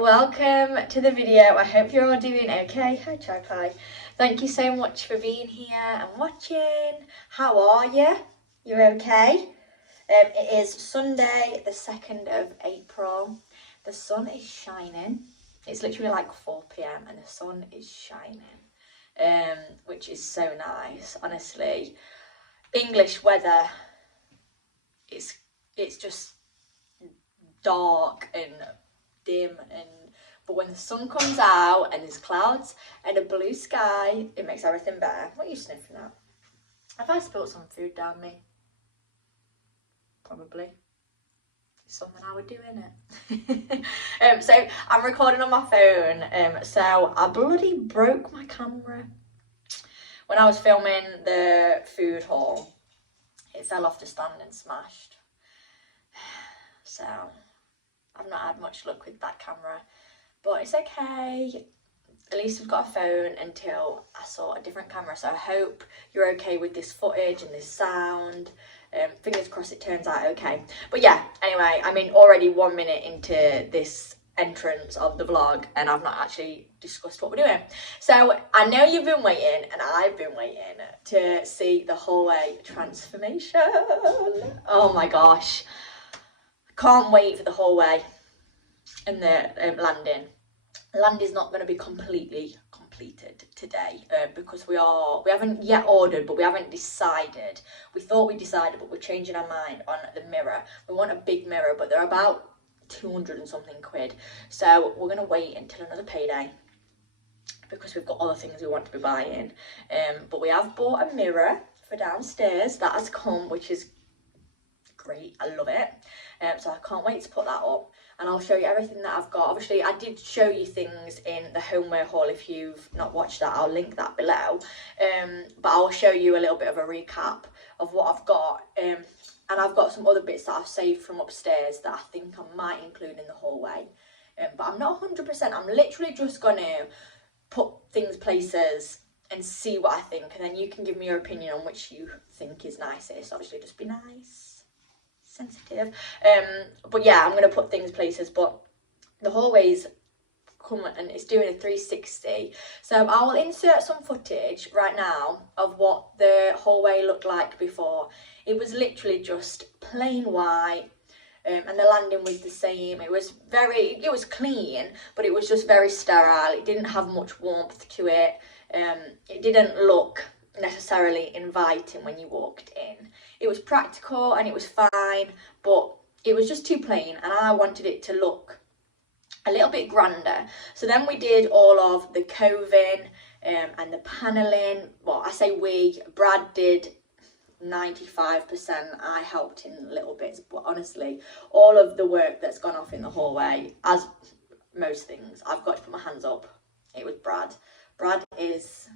welcome to the video. I hope you're all doing okay. Hi Chai. Thank you so much for being here and watching. How are you? You're okay? It is Sunday the 2nd of April. The sun is shining. It's literally like 4 p.m. and the sun is shining, which is so nice. Honestly, English weather, it's just dark and dim, but when the sun comes out and there's clouds and a blue sky, it makes everything better. What are you sniffing at? Have I spilled some food down me? Probably. It's something I would do, innit? So I'm recording on my phone, so I bloody broke my camera when I was filming the food haul. It fell off the stand and smashed, so I've not had much luck with that camera, but it's okay. At least we've got a phone until I sort a different camera, so I hope you're okay with this footage and this sound. Fingers crossed it turns out okay. But yeah, anyway, I'm in already 1 minute into this entrance of the vlog and I've not actually discussed what we're doing. So I know you've been waiting and I've been waiting to see the hallway transformation. Oh my gosh. Can't wait for the hallway and the landing. Landing's not going to be completely completed today because we haven't yet ordered, but we haven't decided. We thought we decided, but we're changing our mind on the mirror. We want a big mirror, but they're about 200 and something quid. So we're going to wait until another payday because we've got other things we want to be buying. But we have bought a mirror for downstairs that has come, which is great. I love it. So I can't wait to put that up and I'll show you everything that I've got. Obviously I did show you things in the homeware haul. If you've not watched that, I'll link that below, but I'll show you a little bit of a recap of what I've got, and I've got some other bits that I've saved from upstairs that I think I might include in the hallway, but I'm not 100%. I'm literally just gonna put things places and see what I think, and then you can give me your opinion on which you think is nicest. Obviously just be nice, sensitive, but yeah, I'm gonna put things places, but the hallways come and it's doing a 360, so I will insert some footage right now of what the hallway looked like before. It was literally just plain white, and the landing was the same. It was clean, but it was just very sterile. It didn't have much warmth to it. It didn't look necessarily inviting when you walked in. It was practical and it was fine, but it was just too plain and I wanted it to look a little bit grander. So then we did all of the coving and the panelling. Well, I say we, Brad did 95%, I helped in little bits, but honestly all of the work that's gone off in the hallway, as most things, I've got to put my hands up. It was Brad. Brad is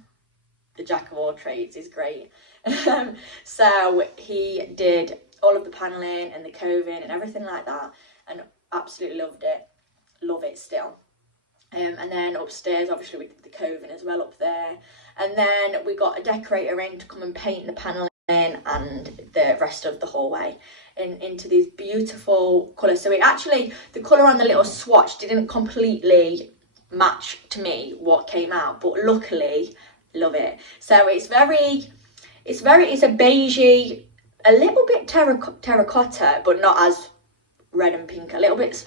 the jack of all trades. Is great. So he did all of the paneling and the coving and everything like that and absolutely loved it. Love it still. And then upstairs obviously we did the coving as well up there, and then we got a decorator in to come and paint the paneling and the rest of the hallway into these beautiful colours. So it actually, the colour on the little swatch didn't completely match to me what came out, but luckily love it. So it's a beigey, a little bit terracotta, but not as red and pink. A little bit,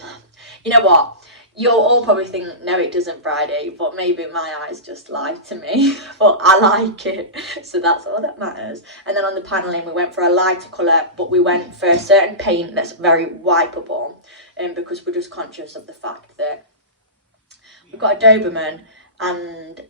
you know what, you'll all probably think no it doesn't, Brydie, but maybe my eyes just lie to me. But I like it, so that's all that matters. And then on the panelling we went for a lighter colour, but we went for a certain paint that's very wipeable, because we're just conscious of the fact that we've got a Doberman and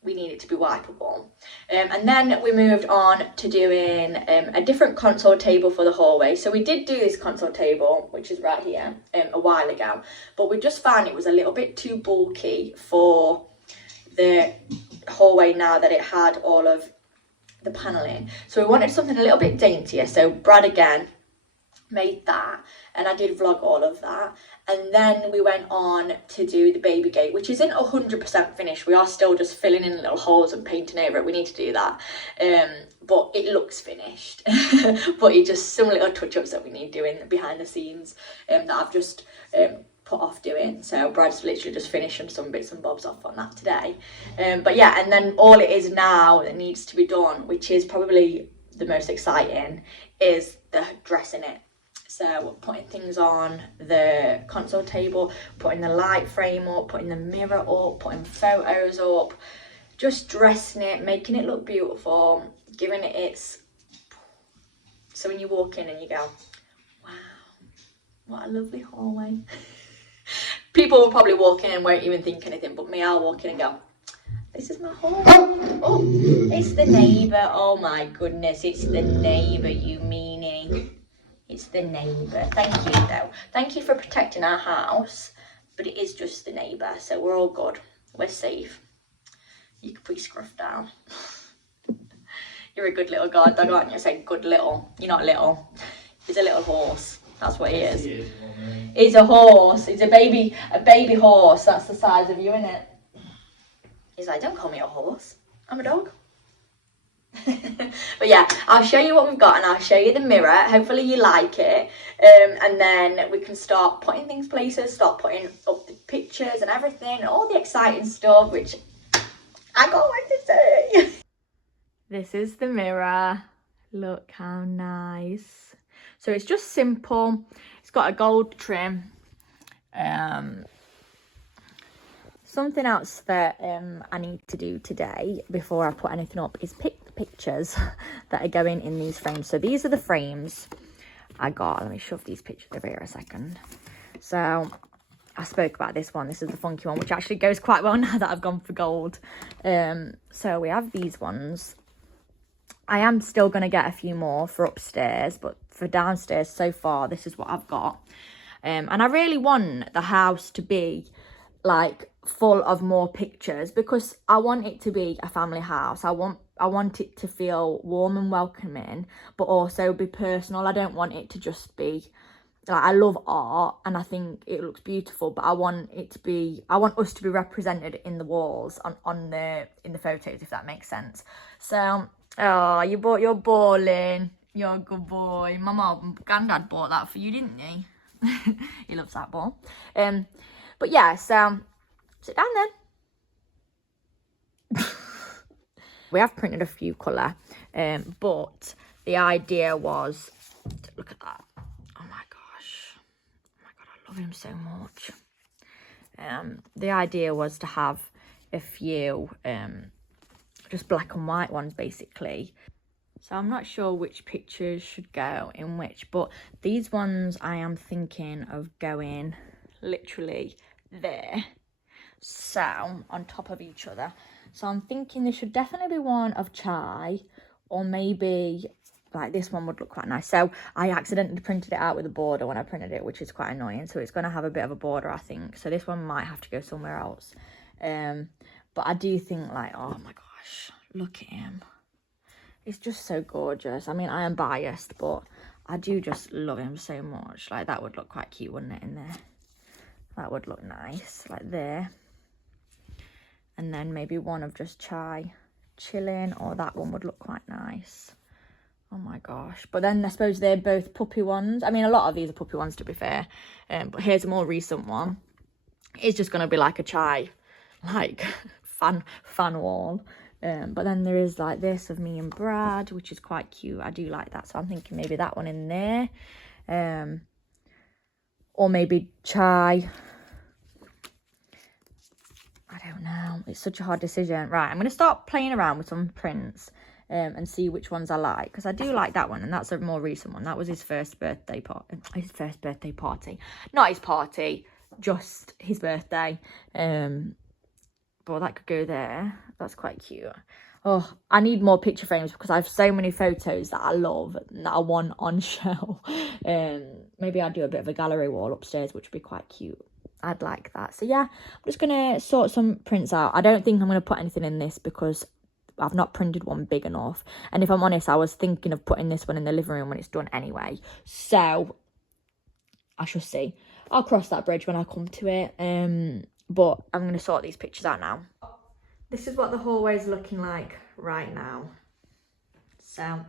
we need it to be wipeable. And then we moved on to doing a different console table for the hallway. So we did do this console table, which is right here, a while ago, but we just found it was a little bit too bulky for the hallway now that it had all of the paneling. So we wanted something a little bit daintier, so Brad again made that, and I did vlog all of that. And then we went on to do the baby gate, which isn't 100% finished. We are still just filling in little holes and painting over it. We need to do that, but it looks finished. But it's just some little touch-ups that we need doing behind the scenes, that I've just put off doing. So Brad's literally just finishing some bits and bobs off on that today. But yeah, and then all it is now that needs to be done, which is probably the most exciting, is the dressing it. So putting things on the console table, putting the light frame up, putting the mirror up, putting photos up, just dressing it, making it look beautiful, giving it its... So when you walk in and you go, wow, what a lovely hallway. People will probably walk in and won't even think anything, but me, I'll walk in and go, this is my hallway. Oh, it's the neighbour. Oh my goodness, it's the neighbour, you meanie. It's the neighbour. Thank you, though. Thank you for protecting our house, but it is just the neighbour, so we're all good. We're safe. You can put your scruff down. You're a good little guard dog, aren't you? Say good little. You're not little. He's a little horse. That's what he is. He's a horse. He's a baby horse. That's the size of you, isn't it? He's like, don't call me a horse. I'm a dog. But yeah, I'll show you what we've got and I'll show you the mirror. Hopefully you like it. And then we can start putting things places, start putting up the pictures and everything, all the exciting stuff, which I can't wait to see. This is the mirror. Look how nice. So it's just simple. It's got a gold trim. Something else that I need to do today before I put anything up is pick the pictures that are going in these frames. So these are the frames I got. Let me shove these pictures over here a second. So I spoke about this one. This is the funky one, which actually goes quite well now that I've gone for gold. So we have these ones. I am still going to get a few more for upstairs, but for downstairs so far, this is what I've got. And I really want the house to be like full of more pictures because I want it to be a family house. I want it to feel warm and welcoming, but also be personal. I don't want it to just be like, I love art and I think it looks beautiful, but I want us to be represented in the walls in the photos, if that makes sense. So oh, you're balling. You're a good boy. My mum, granddad bought that for you, didn't he? He loves that ball. But yeah, so sit down then. We have printed a few colour, but the idea was, look at that. Oh my gosh. Oh my God, I love him so much. The idea was to have a few just black and white ones basically. So I'm not sure which pictures should go in which, but these ones I am thinking of going literally there, so on top of each other. So I'm thinking there should definitely be one of chai, or maybe like this one would look quite nice. So I accidentally printed it out with a border when I printed it, which is quite annoying, so it's going to have a bit of a border, I think. So this one might have to go somewhere else. But I do think, like, oh my gosh, look at him. It's just so gorgeous. I mean, I am biased, but I do just love him so much. Like, that would look quite cute, wouldn't it, in there? That would look nice, like there. And then maybe one of just chai chilling, or that one would look quite nice. Oh my gosh. But then I suppose they're both puppy ones. I mean, a lot of these are puppy ones, to be fair. But here's a more recent one. It's just going to be like a chai, like, fan wall. But then there is like this of me and Brad, which is quite cute. I do like that. So I'm thinking maybe that one in there. Or maybe chai. I don't know. It's such a hard decision. Right, I'm going to start playing around with some prints and see which ones I like. Because I do like that one, and that's a more recent one. That was his first birthday party. Not his party, just his birthday. But that could go there. That's quite cute. Oh, I need more picture frames because I have so many photos that I love and that I want on show. Maybe I'll do a bit of a gallery wall upstairs, which would be quite cute. I'd like that. So yeah, I'm just going to sort some prints out. I don't think I'm going to put anything in this because I've not printed one big enough. And if I'm honest, I was thinking of putting this one in the living room when it's done anyway. So I shall see. I'll cross that bridge when I come to it. But I'm going to sort these pictures out now. This is what the hallway is looking like right now. So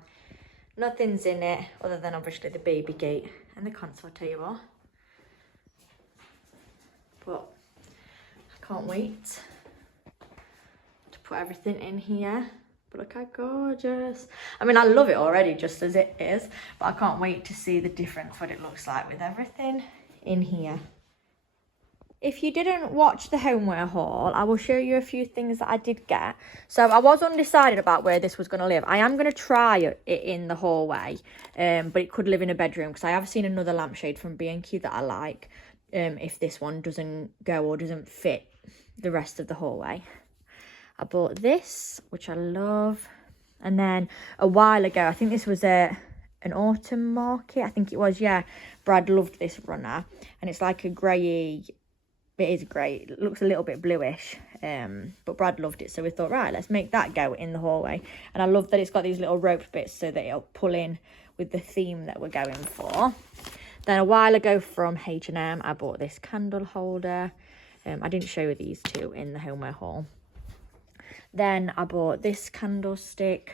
nothing's in it other than obviously the baby gate and the console table. but I can't wait to put everything in here. But look how gorgeous. I mean, I love it already just as it is, but I can't wait to see the difference, what it looks like with everything in here. If you didn't watch the homeware haul, I will show you a few things that I did get. So I was undecided about where this was going to live. I am going to try it in the hallway, but it could live in a bedroom because I have seen another lampshade from B&Q that I like. If this one doesn't go or doesn't fit the rest of the hallway. I bought this, which I love. And then a while ago, I think this was an autumn market. I think it was, yeah. Brad loved this runner. And it's like a grey. It is grey. It looks a little bit bluish. But Brad loved it. So we thought, right, let's make that go in the hallway. And I love that it's got these little rope bits so that it'll pull in with the theme that we're going for. Then a while ago from H&M, I bought this candle holder. I didn't show you these two in the homeware haul. Then I bought this candlestick,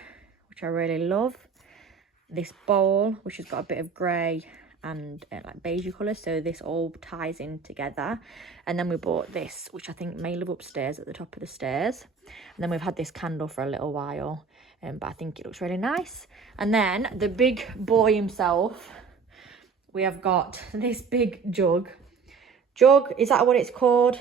which I really love. This bowl, which has got a bit of grey and like beige colour, so this all ties in together. And then we bought this, which I think may live upstairs at the top of the stairs. And then we've had this candle for a little while, but I think it looks really nice. And then the big boy himself, we have got this big jug. Jug, is that what it's called?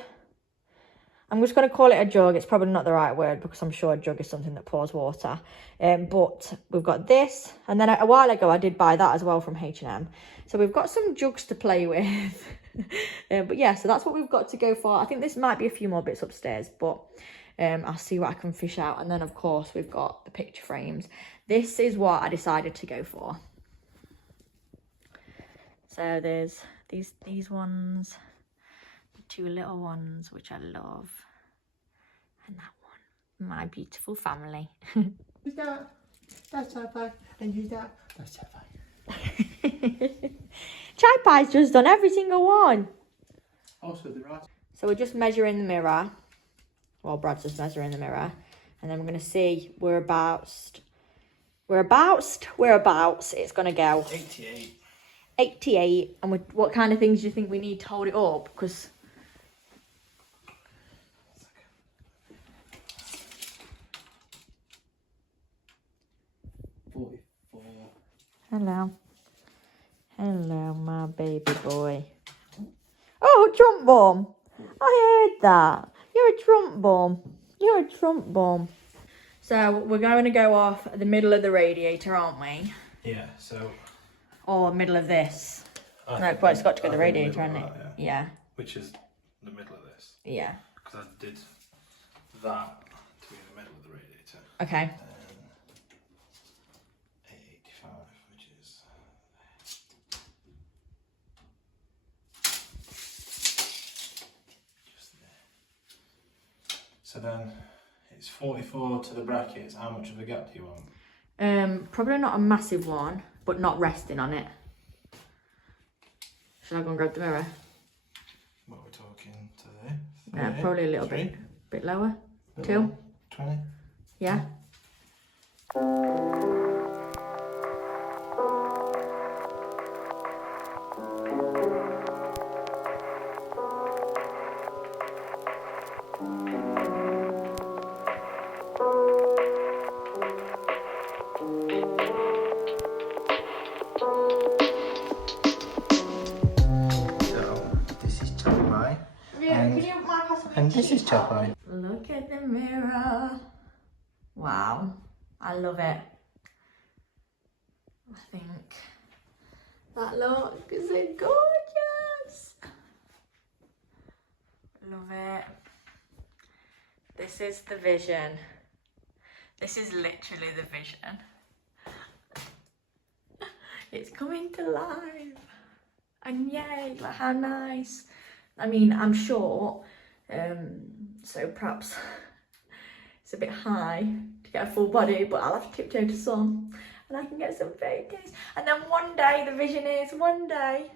I'm just going to call it a jug. It's probably not the right word because I'm sure a jug is something that pours water. But we've got this. And then a while ago, I did buy that as well from H&M. So we've got some jugs to play with. But yeah, so that's what we've got to go for. I think this might be a few more bits upstairs, but I'll see what I can fish out. And then, of course, we've got the picture frames. This is what I decided to go for. So there's these ones. Two little ones, which I love, and that one, my beautiful family. Who's that? That's Chai Pie. And who's that? That's Chai Pie. Chai Pie's just done every single one. Also, the right. So we're just measuring the mirror. Well, Brad's just measuring the mirror, and then we're going to see whereabouts it's going to go. 88. 88. And what kind of things do you think we need to hold it up? Because 44. Hello, my baby boy. Oh, Trump bomb. I heard that. You're a Trump bomb. You're a Trump bomb. So we're going to go off the middle of the radiator, aren't we? Yeah, so. Or middle of this. No, but it's got to go to the radiator, hasn't it? Yeah. Which is the middle of this. Yeah. Because I did that to be in the middle of the radiator. Okay. 85, which is just there. So then it's 44 to the brackets. How much of a gap do you want? Probably not a massive one, but not resting on it. Should I go and grab the mirror? What we're talking to there? Yeah, probably a little bit lower. 2. 20. Yeah. And this is Chai Pie. Look at the mirror. Wow, I love it. I think that look is so gorgeous. Love it. This is the vision. This is literally the vision. It's coming to life. And yay, like how nice. I mean, I'm short, so perhaps it's a bit high to get a full body, but I'll have to tiptoe to some and I can get some photos. And then one day, the vision is one day,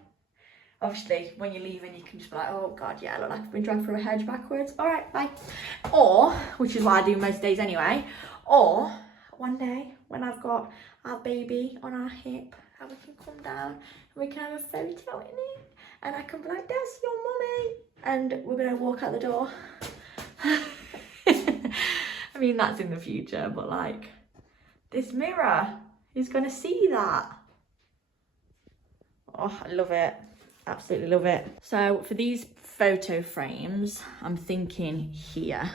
obviously when you're leaving you can just be like, oh god, yeah, I look like I've been dragged through a hedge backwards, all right, bye. Or, which is what I do most days anyway, or one day when I've got our baby on our hip and we can come down and we can have a photo in it and I can be like, that's your mummy, and we're gonna walk out the door. I mean, that's in the future, but like, this mirror, he's gonna see that. Oh, I love it. Absolutely love it. So for these photo frames, I'm thinking here,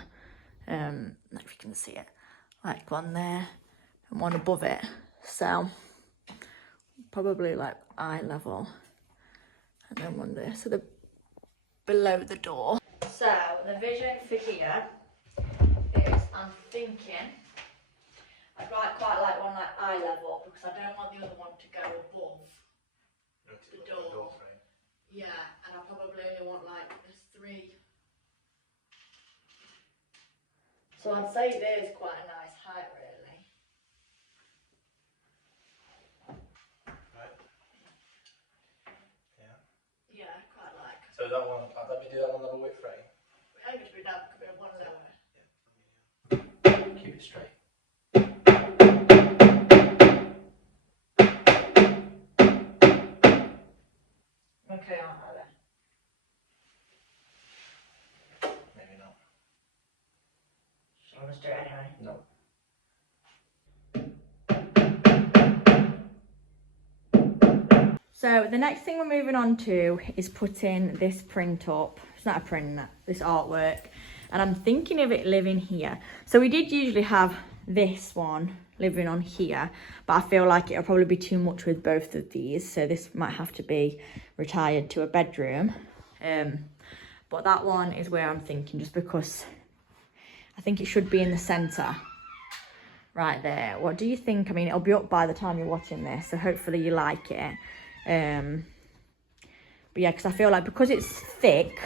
I don't know if you can see it, like one there and one above it. So probably like eye level, and then one there, so the below the door. So the vision for here is, I'm thinking I'd quite like one like eye level, because I don't want the other one to go above the door. Yeah, and I probably only want like the 3. So I'd say there's quite a nice height, really. Right. Yeah. Yeah, quite like. So that one, let me do that one level width frame. I'm going to be down, could be one lower. Yeah. Keep it straight. Okay, I'll have it. Maybe not. Should I just do it anyway? No. So the next thing we're moving on to is putting this print up. It's not a print, this artwork. And I'm thinking of it living here. So we did usually have this one living on here, but I feel like it'll probably be too much with both of these. So this might have to be retired to a bedroom. But that one is where I'm thinking, just because I think it should be in the centre. Right there. What do you think? I mean, it'll be up by the time you're watching this, so hopefully you like it. But yeah, because I feel like because it's thick,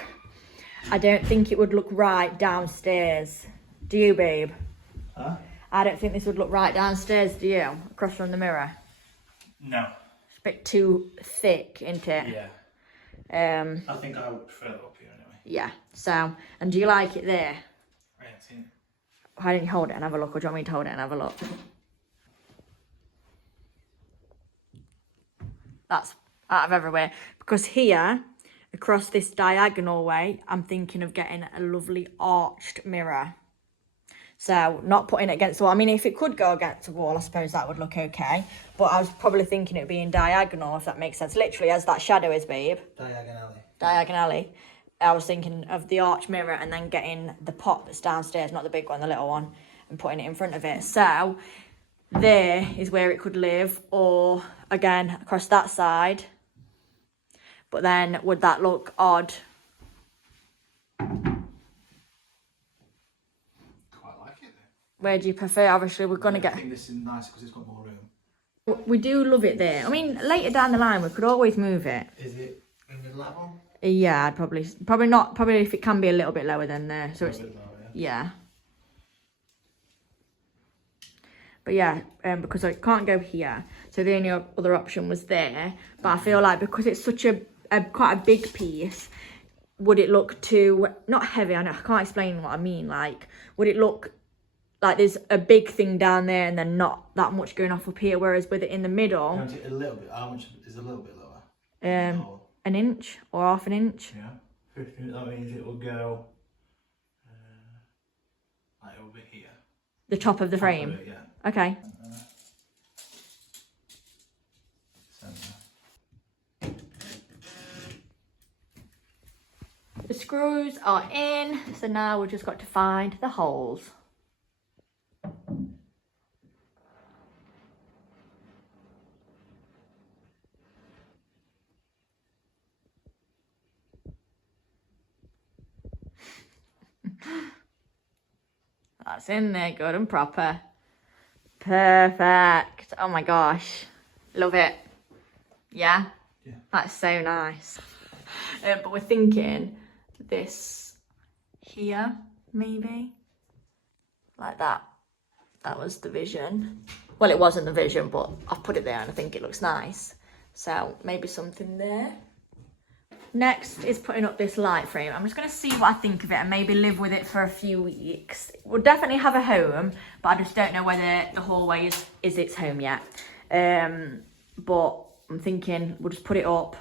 I don't think it would look right downstairs. Do you, babe? Huh? I don't think this would look right downstairs, do you? Across from the mirror. No. It's a bit too thick, isn't it? Yeah. I think I would prefer it up here anyway. Yeah. So, and do you like it there? I haven't seen it. Why don't you hold it and have a look, or do you want me to hold it and have a look? That's out of everywhere. Because here, across this diagonal way, I'm thinking of getting a lovely arched mirror. So, not putting it against the wall. I mean, if it could go against the wall, I suppose that would look okay. But I was probably thinking it being diagonal, if that makes sense. Literally, as that shadow is, babe. Diagonally. Diagonally. I was thinking of the arch mirror and then getting the pot that's downstairs, not the big one, the little one, and putting it in front of it. So there is where it could live, or again across that side. But then would that look odd? Quite like it then. Where do you prefer? Obviously we're gonna I think this is nicer because it's got more room. We do love it there. I mean, later down the line we could always move it. Is it in the level? Yeah, I'd probably if it can be a little bit lower than there. So it's, Lower, yeah. But yeah, because I can't go here, so the only other option was there. But I feel like because it's such a quite a big piece, would it look too, not heavy, I can't explain what I mean, like, would it look like there's a big thing down there and then not that much going off up here, whereas with it in the middle... A little bit, how much is a little bit lower? An inch or half an inch. Yeah, 15, that means it will go like over here. The top of the frame? Of it, yeah. Okay. The screws are in, so now we've just got to find the holes. That's in there, good and proper. Perfect. Oh my gosh. Love it. Yeah? Yeah. That's so nice. But we're thinking this here, maybe. Like that. That was the vision. Well, it wasn't the vision, but I've put it there and I think it looks nice. So maybe something there. Next is putting up this light frame. I'm just going to see what I think of it and maybe live with it for a few weeks. We'll definitely have a home, but I just don't know whether the hallway is its home yet. But I'm thinking we'll just put it up,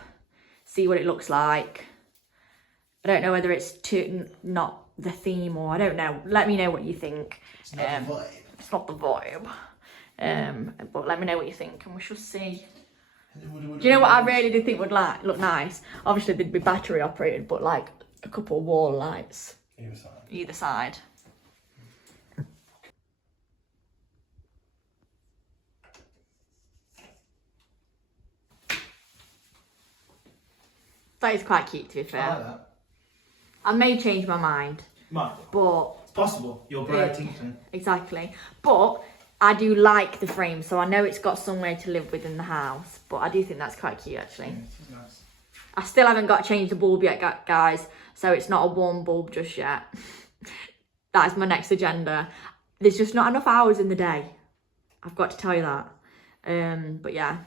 see what it looks like. I don't know whether it's not the theme or I don't know. Let me know what you think. It's not the vibe. It's not the vibe. But let me know what you think and we shall see. Do you know what I really did think would look nice? Obviously they'd be battery operated, but like a couple of wall lights. Either side. That is quite cute, to be fair. I like that. I may change my mind. Might. But It's possible. You're bright thinking. Exactly. But I do like the frame, so I know it's got somewhere to live within the house. But I do think that's quite cute, actually. Yeah, it is nice. I still haven't got to change the bulb yet, guys. So it's not a warm bulb just yet. That's my next agenda. There's just not enough hours in the day. I've got to tell you that. But yeah,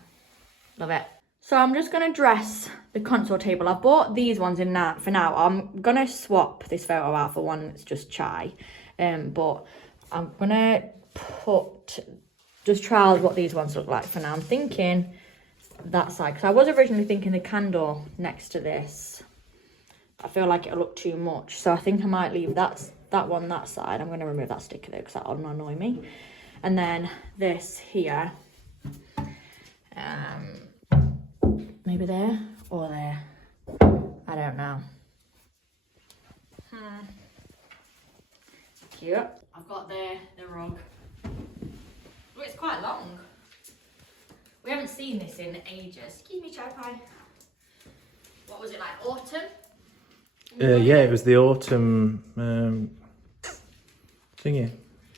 love it. So I'm just going to dress the console table. I've bought these ones in that for now. I'm going to swap this photo out for one that's just chai. But I'm going to just try what these ones look like for now. I'm thinking that side. Because I was originally thinking the candle next to this. I feel like it'll look too much. So I think I might leave that one that side. I'm going to remove that sticker though because that'll annoy me. And then this here. Maybe there or there. I don't know. Cute. I've got the rug. Oh, it's quite long. We haven't seen this in ages. Excuse me, chai pie. What was it like? Autumn? Yeah, it was the autumn thingy.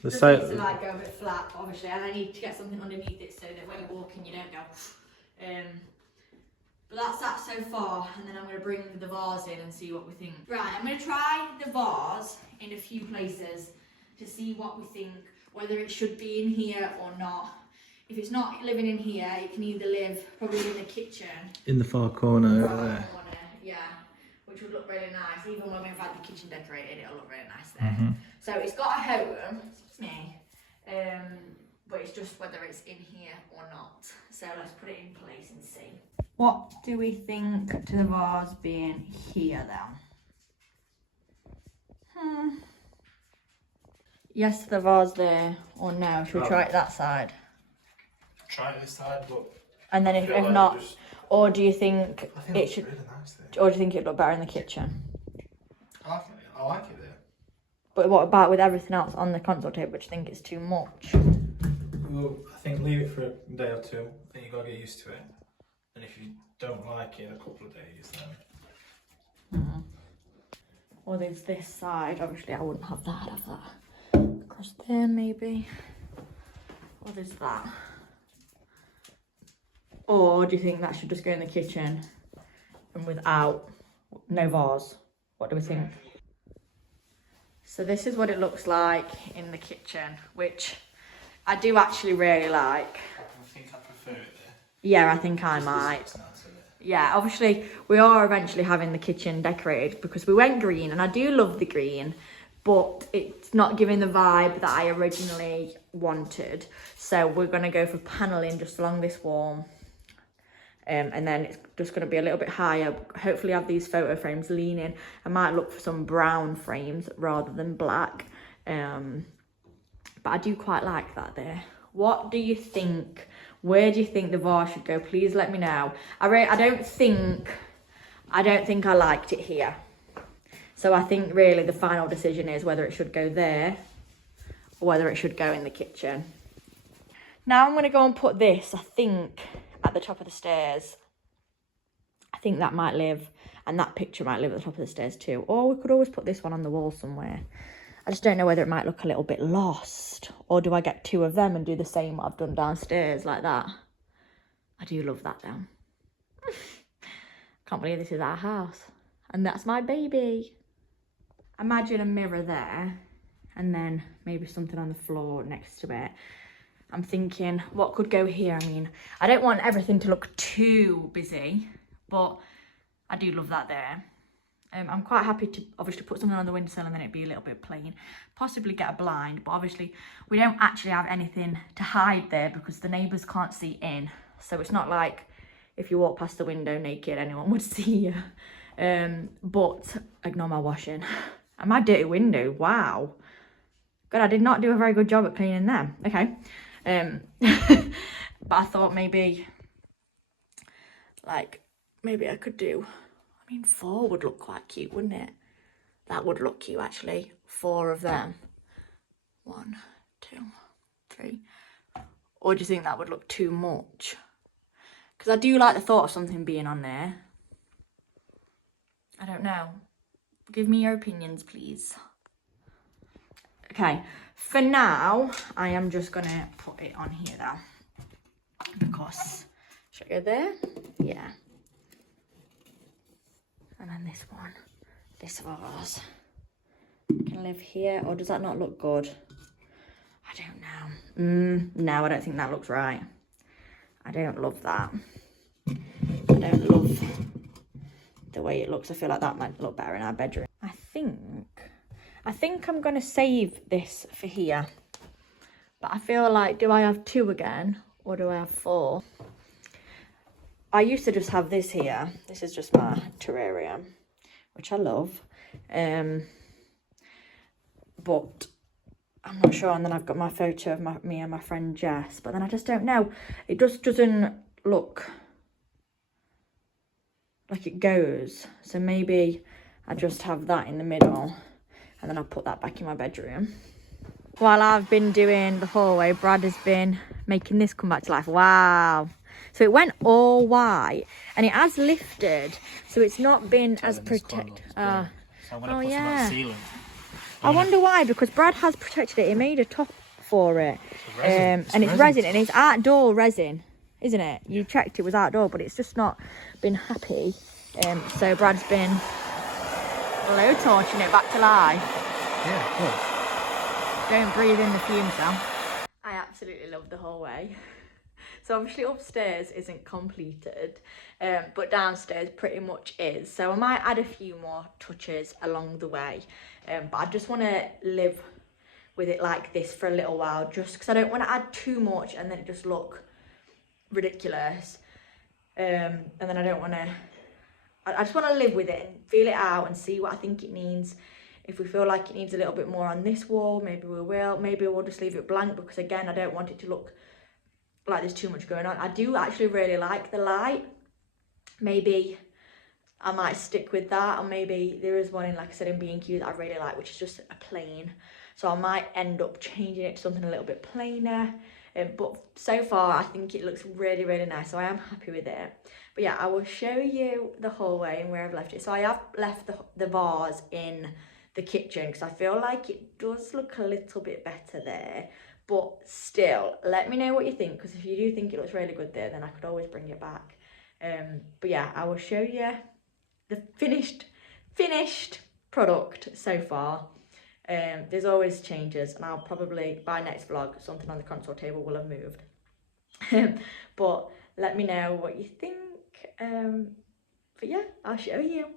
The Just site. needs to like go a bit flat, obviously, and I need to get something underneath it so that when you're walking, you don't go. But that's that so far, and then I'm going to bring the vase in and see what we think. Right, I'm going to try the vase in a few places to see what we think, whether it should be in here or not. If it's not living in here, it can either live probably in the kitchen. In the far corner over there. Yeah, which would look really nice. Even when we've had the kitchen decorated, it'll look really nice there. So it's got a home, it's me, but it's just whether it's in here or not. So let's put it in place and see. What do we think to the vase being here then? Yes to the vase there, or no? Should we try it that side? Try it this side, but. And then if not, or do you think it should? Really nice there. Or do you think it'd look better in the kitchen? I like it there. But what about with everything else on the console table? Do you think it's too much? Well, I think leave it for a day or two. I think you've got to get used to it. And if you don't like it in a couple of days, then. Or there's this side. Obviously, I wouldn't have that. I'd have that across there, maybe. Or there's that. Or do you think that should just go in the kitchen and without no vase? What do we think? So this is what it looks like in the kitchen, which I do actually really like. I think I prefer it there. Yeah, I think I might. Yeah, obviously we are eventually having the kitchen decorated because we went green and I do love the green, but it's not giving the vibe that I originally wanted. So we're going to go for paneling just along this wall. And then it's just going to be a little bit higher. Hopefully have these photo frames leaning. I might look for some brown frames rather than black. But I do quite like that there. What do you think? Where do you think the vase should go? Please let me know. I don't think I liked it here. So I think really the final decision is whether it should go there or whether it should go in the kitchen. Now I'm going to go and put this, I think, at the top of the stairs. I think that might live, and that picture might live at the top of the stairs too. Or we could always put this one on the wall somewhere. I just don't know whether it might look a little bit lost. Or do I get two of them and do the same what I've done downstairs like that? I do love that though. Can't believe this is our house. And that's my baby. Imagine a mirror there. And then maybe something on the floor next to it. I'm thinking, what could go here? I mean, I don't want everything to look too busy, but I do love that there. I'm quite happy to obviously put something on the windowsill and then it'd be a little bit plain. Possibly get a blind, but obviously we don't actually have anything to hide there because the neighbours can't see in. So it's not like if you walk past the window naked, anyone would see you. But ignore my washing. And my dirty window, wow. God, I did not do a very good job at cleaning them. Okay. But I thought maybe, like, maybe I could do, I mean, 4 would look quite cute, wouldn't it? That would look cute, actually. 4 of them. 1, 2, 3. Or do you think that would look too much? Because I do like the thought of something being on there. I don't know. Give me your opinions, please. Okay, for now, I am just going to put it on here, though. Because, should I go there? Yeah. And then this one, this vase. Can live here, or does that not look good? I don't know. No, I don't think that looks right. I don't love that. I don't love the way it looks. I feel like that might look better in our bedroom. I think I'm going to save this for here. But I feel like, do I have 2 again? Or do I have 4? I used to just have this here. This is just my terrarium, which I love. But I'm not sure. And then I've got my photo of me and my friend Jess. But then I just don't know. It just doesn't look like it goes. So maybe I just have that in the middle. And then I'll put that back in my bedroom. While I've been doing the hallway, Brad has been making this come back to life. Wow. So it went all white and it has lifted. So it's not been as protected. So I'm going to put some of that sealant. I wonder why, because Brad has protected it. He made a top for it. And it's resin, and it's outdoor resin, isn't it? You checked it was outdoor, but it's just not been happy. So Brad's been torching it back to life. Yeah, of course. Don't breathe in the fumes now. I absolutely love the hallway. So obviously upstairs isn't completed, but downstairs pretty much is. So I might add a few more touches along the way. But I just want to live with it like this for a little while, just because I don't want to add too much and then it just look ridiculous. And then I don't want to, I just want to live with it and feel it out and see what I think it needs. If we feel like it needs a little bit more on this wall, maybe we will. Maybe we'll just leave it blank, because again, I don't want it to look like there's too much going on. I do actually really like the light. Maybe I might stick with that, or maybe there is one in, like I said, in B&Q that I really like, which is just a plain. So I might end up changing it to something a little bit plainer. But so far, I think it looks really, really nice. So I am happy with it. But yeah, I will show you the hallway and where I've left it. So I have left the vase in the kitchen, because I feel like it does look a little bit better there. But still, let me know what you think, because if you do think it looks really good there, then I could always bring it back. But yeah, I will show you the finished product so far. There's always changes, and I'll probably, by next vlog, something on the console table will have moved. But let me know what you think. But yeah, I'll show you.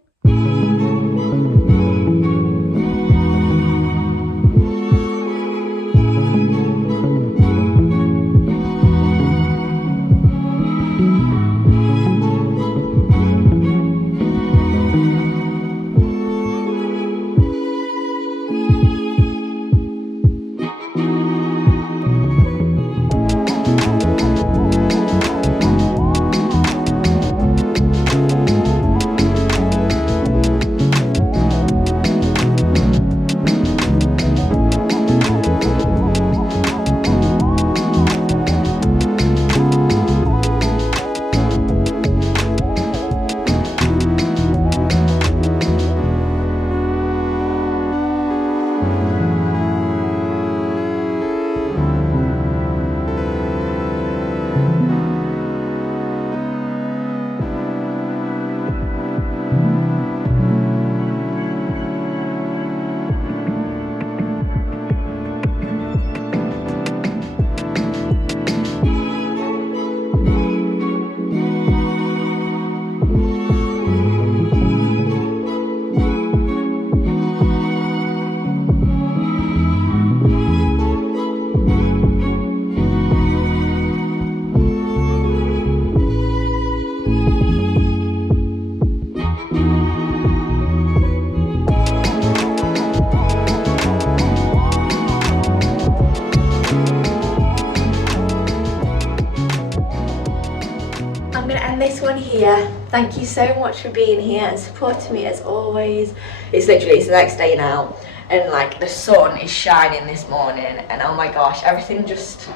Thank you so much for being here and supporting me as always. It's the next day now, and like the sun is shining this morning, and oh my gosh, everything just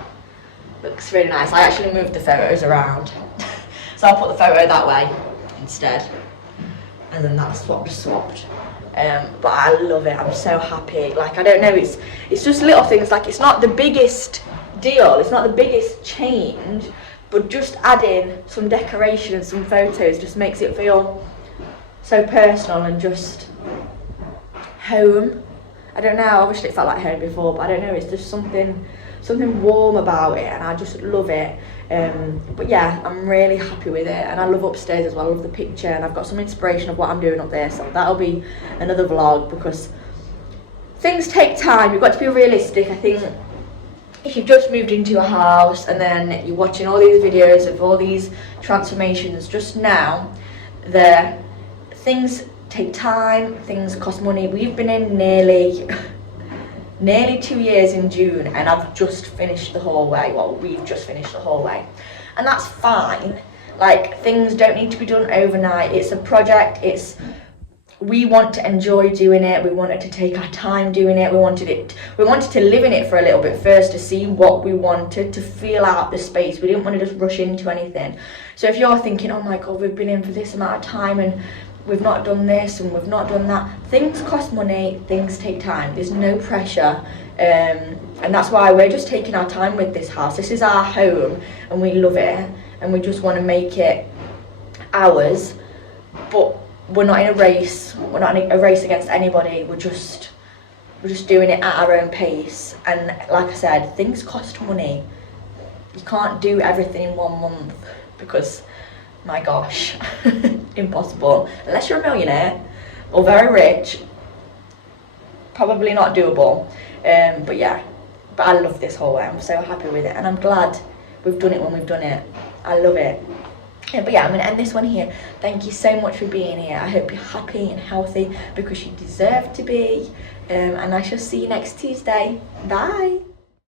looks really nice. I actually moved the photos around, so I'll put the photo that way instead, and then that's swapped. But I love it. I'm so happy. Like, I don't know, it's just little things. Like, it's not the biggest deal, it's not the biggest change, but just adding some decoration and some photos just makes it feel so personal and just home. I don't know, obviously it felt like home before, but I don't know, it's just something warm about it, and I just love it. But yeah, I'm really happy with it, and I love upstairs as well. I love the picture, and I've got some inspiration of what I'm doing up there, so that'll be another vlog, because things take time. You've got to be realistic. I think if you've just moved into a house and then you're watching all these videos of all these transformations just now, the things take time, things cost money. We've been in nearly 2 years in June, and I've just finished the hallway. Well, we've just finished the hallway, and that's fine. Like, things don't need to be done overnight. It's a project. We want to enjoy doing it. We wanted to take our time doing it. We wanted to live in it for a little bit first to see what we wanted, to feel out the space. We didn't want to just rush into anything. So if you're thinking, oh my God, we've been in for this amount of time and we've not done this and we've not done that, things cost money, things take time. There's no pressure. And that's why we're just taking our time with this house. This is our home and we love it, and we just want to make it ours. But we're not in a race. We're not in a race against anybody. We're just doing it at our own pace. And like I said, things cost money. You can't do everything in 1 month because, my gosh, impossible. Unless you're a millionaire or very rich, probably not doable. But yeah, but I love this hallway. I'm so happy with it, and I'm glad we've done it when we've done it. I love it. But yeah, I'm going to end this one here. Thank you so much for being here. I hope you're happy and healthy, because you deserve to be. And I shall see you next Tuesday. Bye.